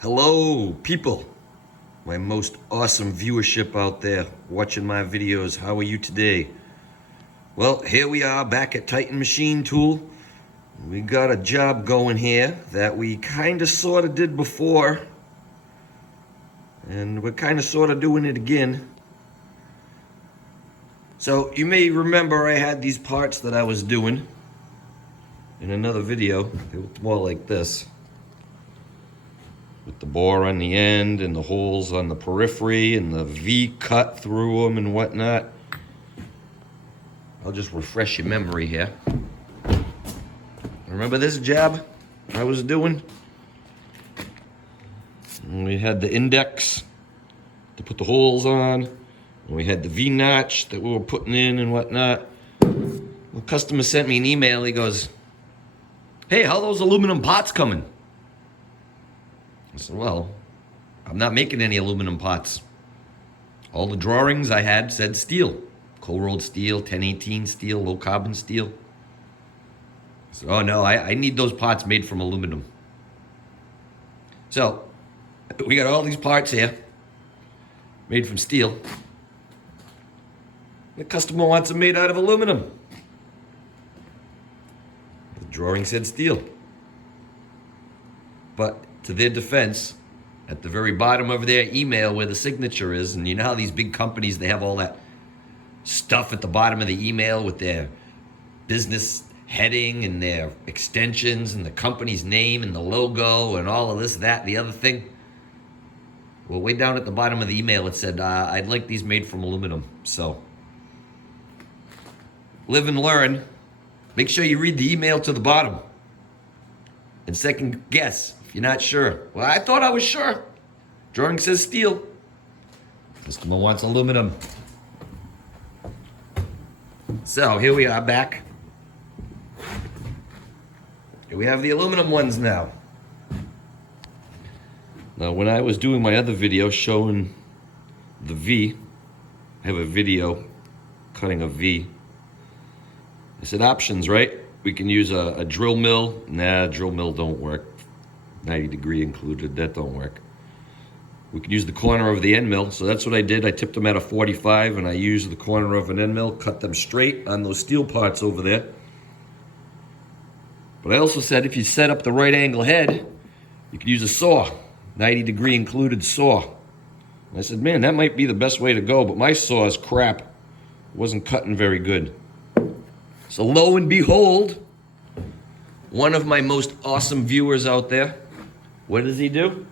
Hello, people. My most awesome viewership out there watching my videos. How are you today? Well, here we are back at Titan Machine Tool. We got a job going here that we kind of sort of did before. And we're kind of sort of doing it again. So you may remember I had these parts that I was doing in another video. They looked more like this, with the bore on the end and the holes on the periphery and the V cut through them and whatnot. I'll just refresh your memory here. Remember this job I was doing? And we had the index to put the holes on, and we had the V-notch that we were putting in and whatnot. The customer sent me an email. He goes, "Hey, how are those aluminum pots coming?" I said, "Well, I'm not making any aluminum pots. All the drawings I had said steel. Cold rolled steel, 1018 steel, low carbon steel." I said, "Oh no, I need those pots made from aluminum." So, we got all these parts here, made from steel. The customer wants them made out of aluminum. The drawing said steel. But to their defense, at the very bottom of their email where the signature is, and you know how these big companies, they have all that stuff at the bottom of the email with their business heading and their extensions and the company's name and the logo and all of this, that, the other thing. Well, way down at the bottom of the email, it said, "I'd like these made from aluminum." So, live and learn. Make sure you read the email to the bottom. And second guess if you're not sure. Well, I thought I was sure. Drawing says steel. Customer wants aluminum. So here we are back. Here we have the aluminum ones now. Now, when I was doing my other video showing the V, I have a video cutting a V. I said options, right? We can use a drill mill. Nah, drill mill don't work. 90 degree included, that don't work. We can use the corner of the end mill. So that's what I did. I tipped them at a 45 and I used the corner of an end mill, cut them straight on those steel parts over there. But I also said if you set up the right angle head, you could use a saw, 90 degree included saw. And I said, man, that might be the best way to go, but my saw is crap. It wasn't cutting very good. So lo and behold, one of my most awesome viewers out there, what does he do?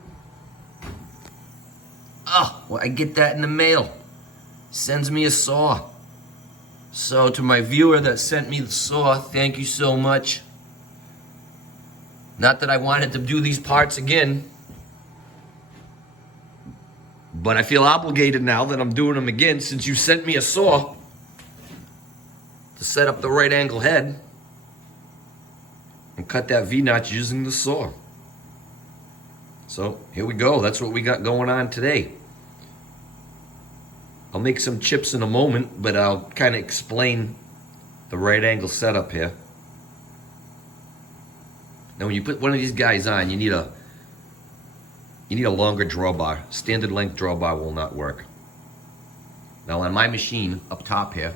Oh, well, I get that in the mail. Sends me a saw. So to my viewer that sent me the saw, thank you so much. Not that I wanted to do these parts again, but I feel obligated now that I'm doing them again since you sent me a saw to set up the right angle head and cut that V-notch using the saw. So here we go. That's what we got going on today. I'll make some chips in a moment, but I'll kind of explain the right angle setup here. Now when you put one of these guys on, you need a longer drawbar. Standard length drawbar will not work. Now on my machine up top here,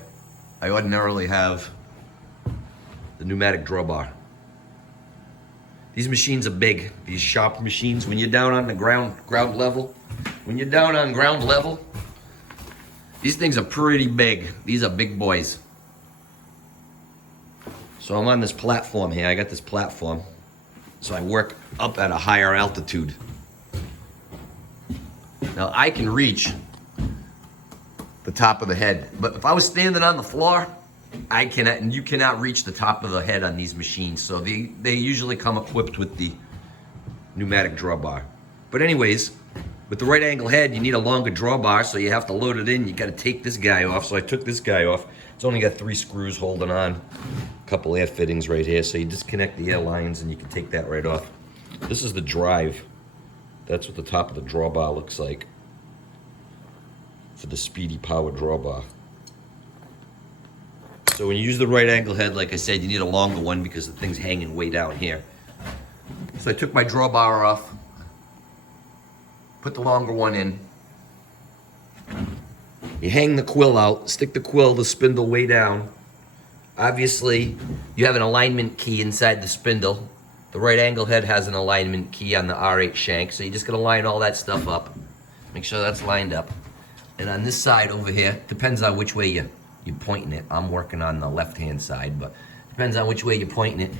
I ordinarily have the pneumatic drawbar. These machines are big, these shop machines. When you're down on the ground level, these things are pretty big. These are big boys. So I'm on this platform here. I got this platform. So I work up at a higher altitude. Now I can reach the top of the head, but if I was standing on the floor, I cannot, and you cannot reach the top of the head on these machines. So they usually come equipped with the pneumatic drawbar. But anyways, with the right angle head, you need a longer drawbar, so you have to load it in. You got to take this guy off. So I took this guy off. It's only got 3 screws holding on, a couple air fittings right here. So you disconnect the air lines and you can take that right off. This is the drive. That's what the top of the drawbar looks like for the speedy power drawbar. So when you use the right angle head, like I said, you need a longer one because the thing's hanging way down here. So I took my drawbar off. put the longer one in. You hang the quill out, stick the spindle way down. Obviously, you have an alignment key inside the spindle. The right angle head has an alignment key on the R8 shank, so you're just gonna line all that stuff up. Make sure that's lined up. And on this side over here, depends on which way you're pointing it. I'm working on the left-hand side, but depends on which way you're pointing it.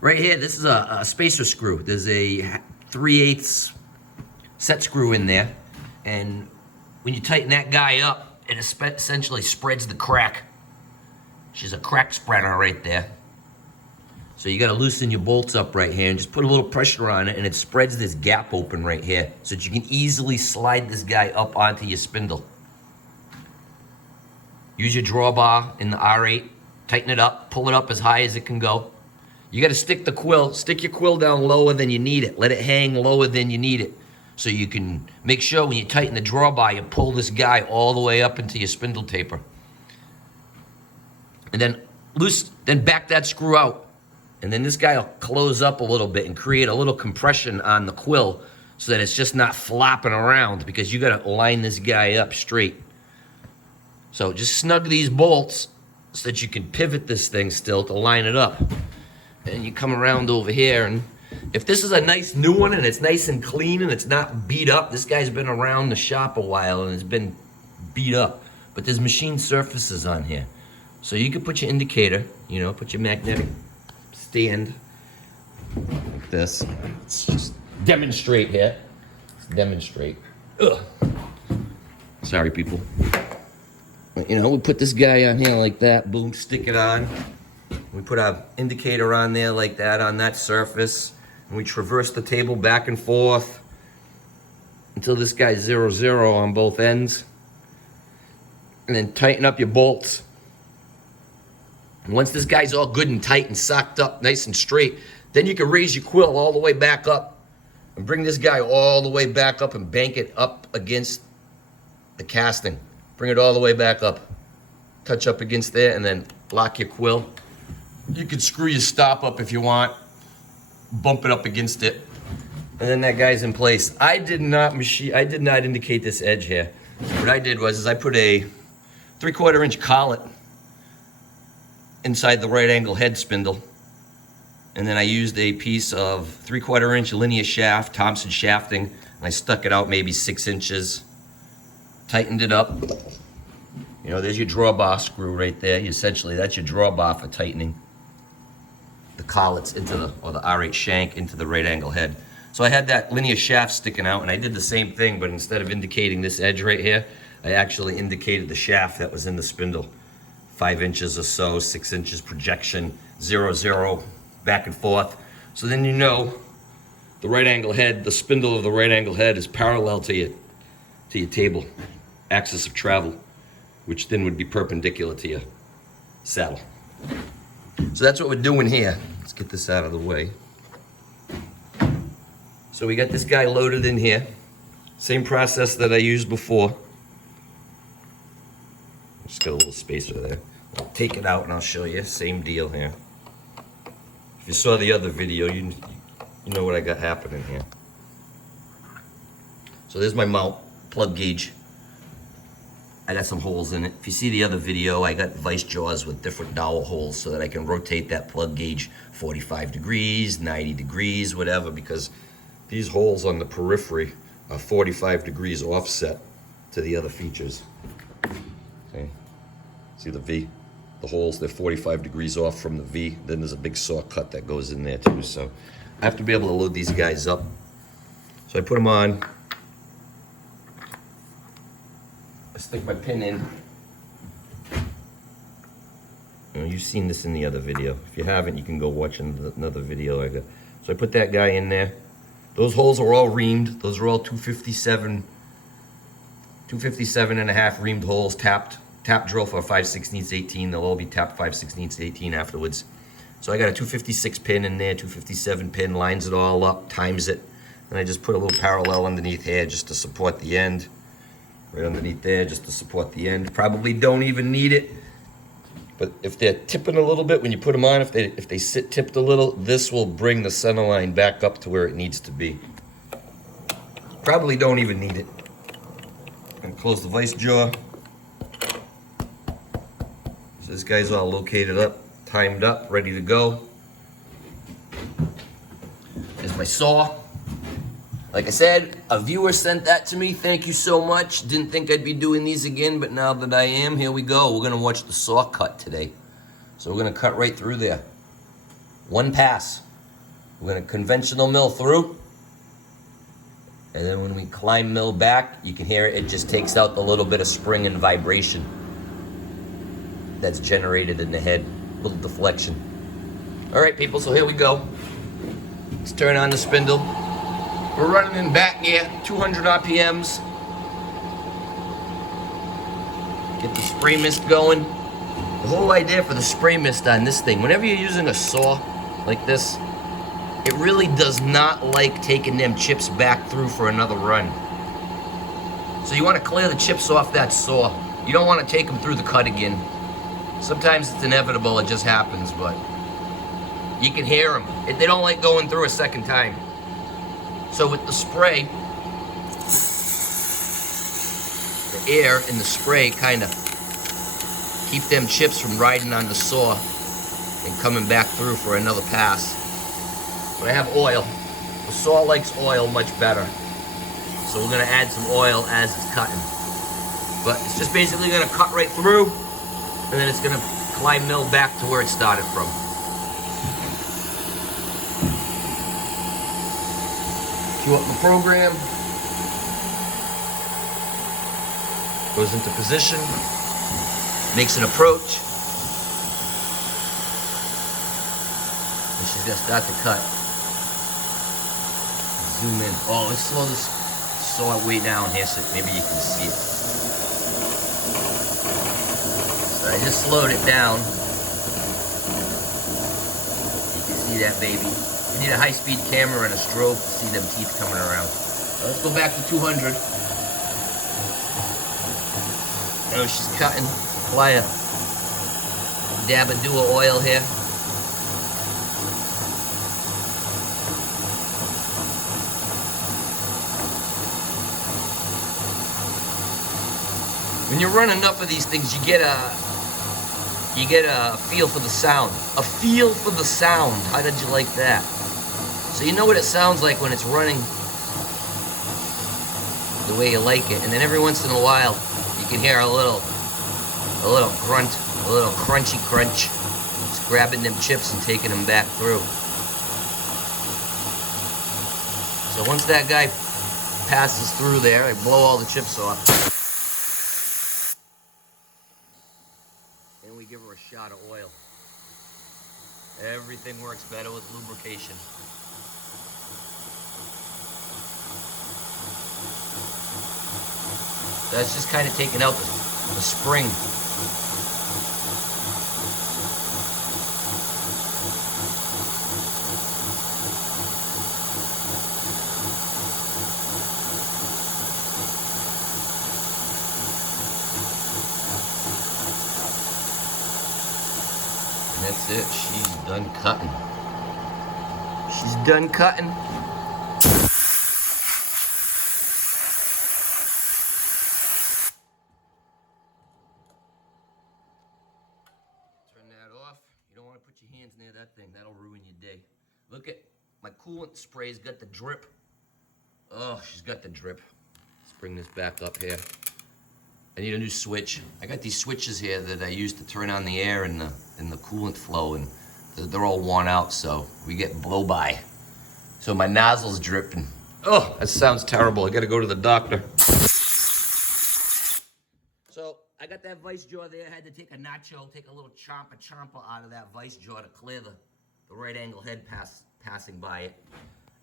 Right here, this is a spacer screw. There's a 3/8 set screw in there, and when you tighten that guy up, it essentially spreads the crack. She's a crack spreader right there. So you gotta loosen your bolts up right here and just put a little pressure on it, and it spreads this gap open right here so that you can easily slide this guy up onto your spindle. Use your drawbar in the R8, tighten it up, pull it up as high as it can go. You gotta stick your quill down lower than you need it. Let it hang lower than you need it. So you can make sure when you tighten the drawbar, you pull this guy all the way up into your spindle taper. And then back that screw out. And then this guy will close up a little bit and create a little compression on the quill so that it's just not flopping around, because you gotta line this guy up straight. So just snug these bolts so that you can pivot this thing still to line it up. And you come around over here, and if this is a nice new one and it's nice and clean and it's not beat up, this guy's been around the shop a while and it's been beat up. But there's machine surfaces on here. So you can put your indicator, put your magnetic stand like this. Let's just demonstrate here. Let's demonstrate. Ugh. Sorry, people. But, we put this guy on here like that. Boom, stick it on. We put our indicator on there like that on that surface. And we traverse the table back and forth until this guy's 0, on both ends. And then tighten up your bolts. And once this guy's all good and tight and socked up nice and straight, then you can raise your quill all the way back up and bring this guy all the way back up and bank it up against the casting. Bring it all the way back up. Touch up against there and then lock your quill. You could screw your stop up if you want. Bump it up against it. And then that guy's in place. I did not indicate this edge here. What I did was I put a 3/4 inch collet inside the right angle head spindle. And then I used a piece of 3/4 inch linear shaft, Thompson shafting, and I stuck it out maybe 6 inches. Tightened it up. There's your drawbar screw right there. Essentially, that's your drawbar for tightening the collets or the R8 shank into the right angle head. So I had that linear shaft sticking out, and I did the same thing, but instead of indicating this edge right here, I actually indicated the shaft that was in the spindle. 5 inches or so, 6 inches projection, 0, back and forth. So then the right angle head, the spindle of the right angle head is parallel to your table, axis of travel, which then would be perpendicular to your saddle. So that's what we're doing here. Let's get this out of the way. So we got this guy loaded in here. Same process that I used before. Just got a little spacer there. I'll take it out and I'll show you. Same deal here. If you saw the other video, you know what I got happening here. So there's my mount, plug gauge. I got some holes in it. If you see the other video, I got vice jaws with different dowel holes so that I can rotate that plug gauge 45 degrees, 90 degrees, whatever, because these holes on the periphery are 45 degrees offset to the other features. Okay. See the V? The holes, they're 45 degrees off from the V. Then there's a big saw cut that goes in there too. So I have to be able to load these guys up. So I put them on. I stick my pin in. You've seen this in the other video. If you haven't, you can go watch another video I got. So I put that guy in there. Those holes are all reamed. Those are all 257 and a half reamed holes, tapped drill for 5/16 18. They'll all be tapped 5/16 18 afterwards. So I got a 256 pin in there, 257 pin, lines it all up, times it. And I just put a little parallel underneath here just to support the end. Right underneath there just to support the end. Probably don't even need it. But if they're tipping a little bit when you put them on, if they sit tipped a little, this will bring the center line back up to where it needs to be. Probably don't even need it. And close the vice jaw. So this guy's all located up, timed up, ready to go. There's my saw. Like I said, a viewer sent that to me. Thank you so much. Didn't think I'd be doing these again, but now that I am, here we go. We're gonna watch the saw cut today. So we're gonna cut right through there. One pass. We're gonna conventional mill through. And then when we climb mill back, you can hear it just takes out the little bit of spring and vibration that's generated in the head. A little deflection. All right, people, so here we go. Let's turn on the spindle. We're running in back gear, 200 RPMs. Get the spray mist going. The whole idea for the spray mist on this thing, whenever you're using a saw like this, it really does not like taking them chips back through for another run. So you want to clear the chips off that saw. You don't want to take them through the cut again. Sometimes it's inevitable, it just happens, but you can hear them. They don't like going through a second time. So with the spray, the air in the spray kind of keep them chips from riding on the saw and coming back through for another pass. But I have oil. The saw likes oil much better. So we're gonna add some oil as it's cutting. But it's just basically gonna cut right through, and then it's gonna climb mill back to where it started from. Cue up the program. Goes into position. Makes an approach. And she's gonna start to cut. Zoom in. Oh, let's slow this saw way down here so maybe you can see it. So I just slowed it down. You can see that baby. You need a high-speed camera and a strobe to see them teeth coming around. So let's go back to 200. Oh, she's cutting. Apply a dab of dual oil here. When you run enough of these things, you get a feel for the sound. A feel for the sound. How did you like that? So you know what it sounds like when it's running the way you like it. And then every once in a while, you can hear a little grunt, a little crunchy crunch. It's grabbing them chips and taking them back through. So once that guy passes through there, I blow all the chips off. And we give her a shot of oil. Everything works better with lubrication. That's just kind of taking out the spring. And that's it. She's done cutting. She's done cutting. Put your hands near that thing. That'll ruin your day. Look at my coolant spray's got the drip. Oh, she's got the drip. Let's bring this back up here. I need a new switch. I got these switches here that I use to turn on the air and the coolant flow, and they're all worn out, so we get blow by. So my nozzle's dripping. Oh, that sounds terrible. I gotta go to the doctor. So I got that vice jaw there. I had to take a nacho, take a little chomper out of that vice jaw to clear the right angle head passing by it.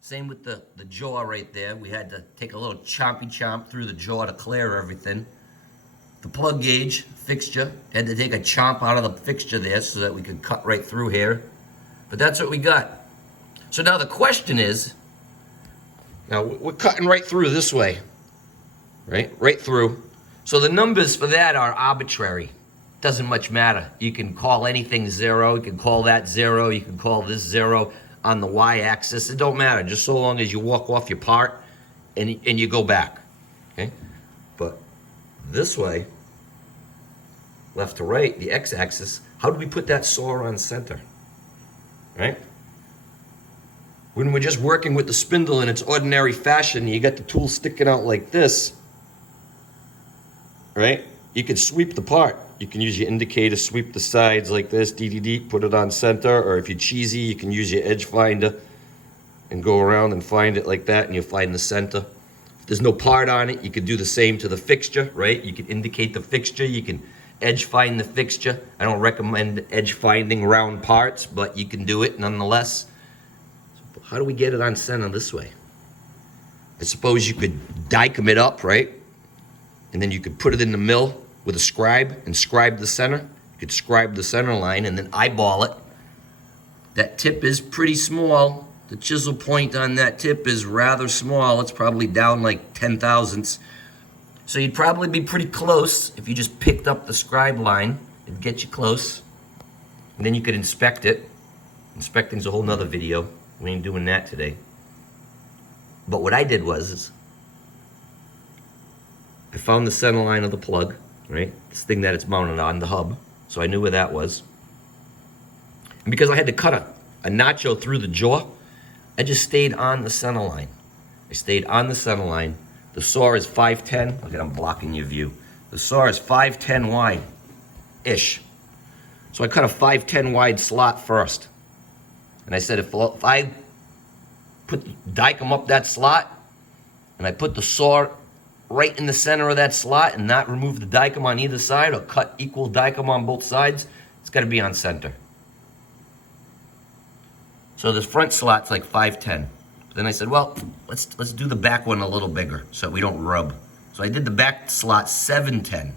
Same with the jaw right there. We had to take a little chomp through the jaw to clear everything. The plug gauge fixture, had to take a chomp out of the fixture there so that we could cut right through here. But that's what we got. So now the question is, now we're cutting right through this way, right? Right through. So the numbers for that are arbitrary. Doesn't much matter. You can call anything 0. You can call that 0. You can call this 0 on the y-axis. It don't matter. Just so long as you walk off your part and you go back, okay? But this way, left to right, the x-axis, how do we put that saw on center, right? When we're just working with the spindle in its ordinary fashion, you got the tool sticking out like this, right? You can sweep the part. You can use your indicator, sweep the sides like this, put it on center, or if you're cheesy, you can use your edge finder and go around and find it like that, and you'll find the center. If there's no part on it, you could do the same to the fixture, right? You can indicate the fixture, you can edge find the fixture. I don't recommend edge finding round parts, but you can do it nonetheless. So how do we get it on center this way? I suppose you could dicom it up, right? And then you could put it in the mill with a scribe and scribe the center. You could scribe the center line and then eyeball it. That tip is pretty small. The chisel point on that tip is rather small. It's probably down like 10 thousandths. So you'd probably be pretty close if you just picked up the scribe line. It'd get you close. And then you could inspect it. Inspecting's a whole nother video. We ain't doing that today. But what I did was I found the center line of the plug, right? This thing that it's mounted on, the hub. So I knew where that was. And because I had to cut a nacho through the jaw, I just stayed on the center line. I stayed on the center line. The saw is 5'10". Look at, I'm blocking your view. The saw is 5'10" wide-ish. So I cut a 5'10" wide slot first. And I said, if I dicom up that slot, and I put the saw right in the center of that slot and not remove the dicom on either side or cut equal dicom on both sides, it's got to be on center. So this front slot's like 5'10". But then I said, well, let's do the back one a little bigger so we don't rub. So I did the back slot 7'10",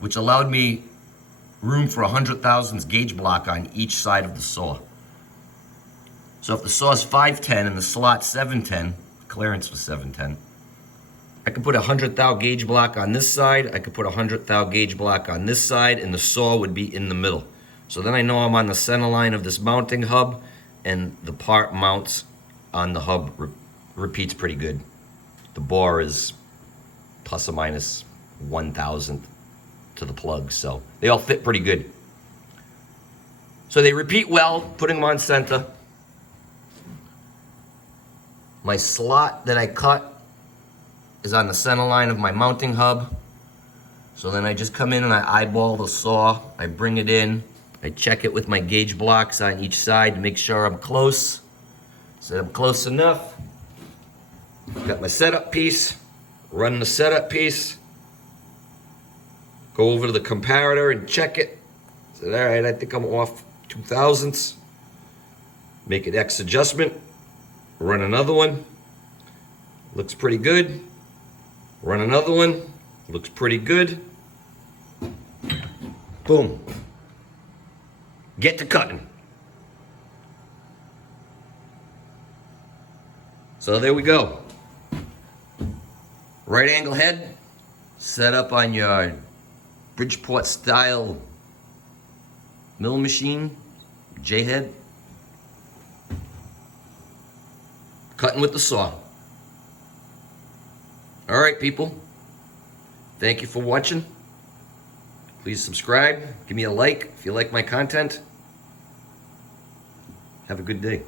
which allowed me room for 100 thousandths gauge block on each side of the saw. So if the saw is 5'10" and the slot 7'10", clearance was 7'10", I could put a 100 thou gauge block on this side, I could put a 100 thou gauge block on this side, and the saw would be in the middle. So then I know I'm on the center line of this mounting hub, and the part mounts on the hub, repeats pretty good. The bore is plus or minus 1,000th to the plug, so they all fit pretty good. So they repeat well, putting them on center. My slot that I cut is on the center line of my mounting hub. So then I just come in and I eyeball the saw, I bring it in, I check it with my gauge blocks on each side to make sure I'm close. So I'm close enough. Got my setup piece, run the setup piece, go over to the comparator and check it. Said, all right, I think I'm off 2 thousandths. Make an X adjustment, run another one, looks pretty good. Run another one, looks pretty good. Boom. Get to cutting. So there we go. Right angle head, set up on your Bridgeport style mill machine, J-head. Cutting with the saw. All right, people. Thank you for watching. Please subscribe. Give me a like if you like my content. Have a good day.